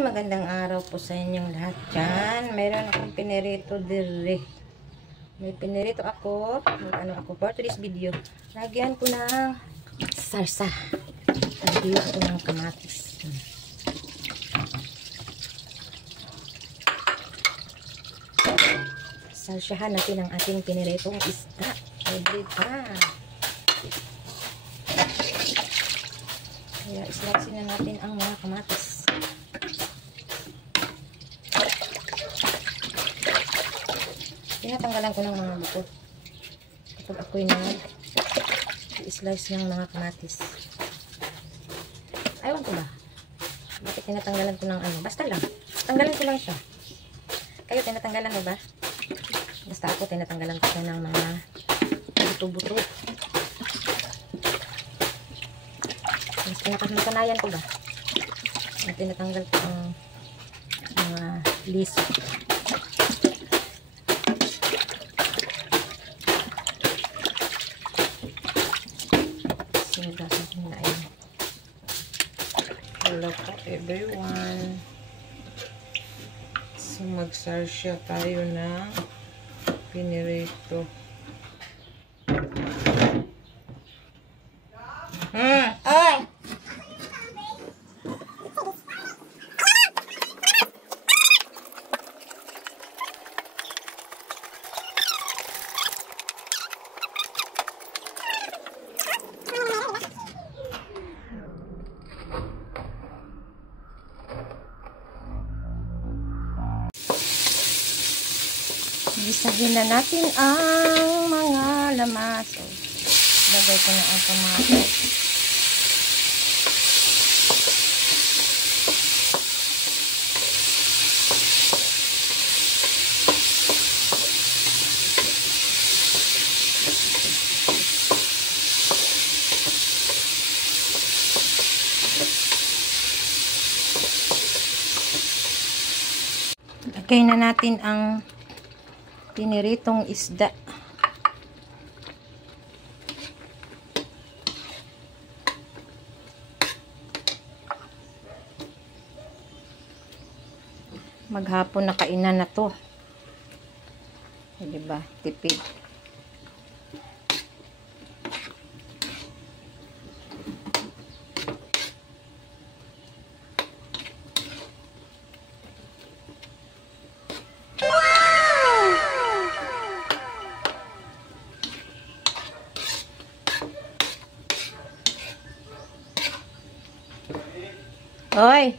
magandang araw po sa inyong lahat dyan. Mayroon akong pinirito dire. May pinirito ako. Ano ako for today's video. Lagyan ko ng sarsa. Lagyan ko ng kamatis. Sarsahan natin ang ating piniritong isda. Libre pa. Kaya islagsin na natin ang mga kamatis. Tinatanggalan ko ng mga buto kapag ako'y nag-slice ng mga kamatis. Ayaw ko ba? Bakit tinatanggalan ko ng ano? Basta lang. Tanggalan ko lang siya. Kayo tinatanggalan mo ba? Basta ako tinatanggalan ko siya ng mga buto-buto. Mas pinakasanayan ko ba? Tinatanggal ko ang mga liso. Hello po everyone. So magsarsya tayo na pinirito. Oy! Gisahin na natin ang mga lamas. So, lagay ko na ang tomato. Lagay na natin ang piniritong isda. Maghapon na kainan na to. Diba? Tipid. Oy!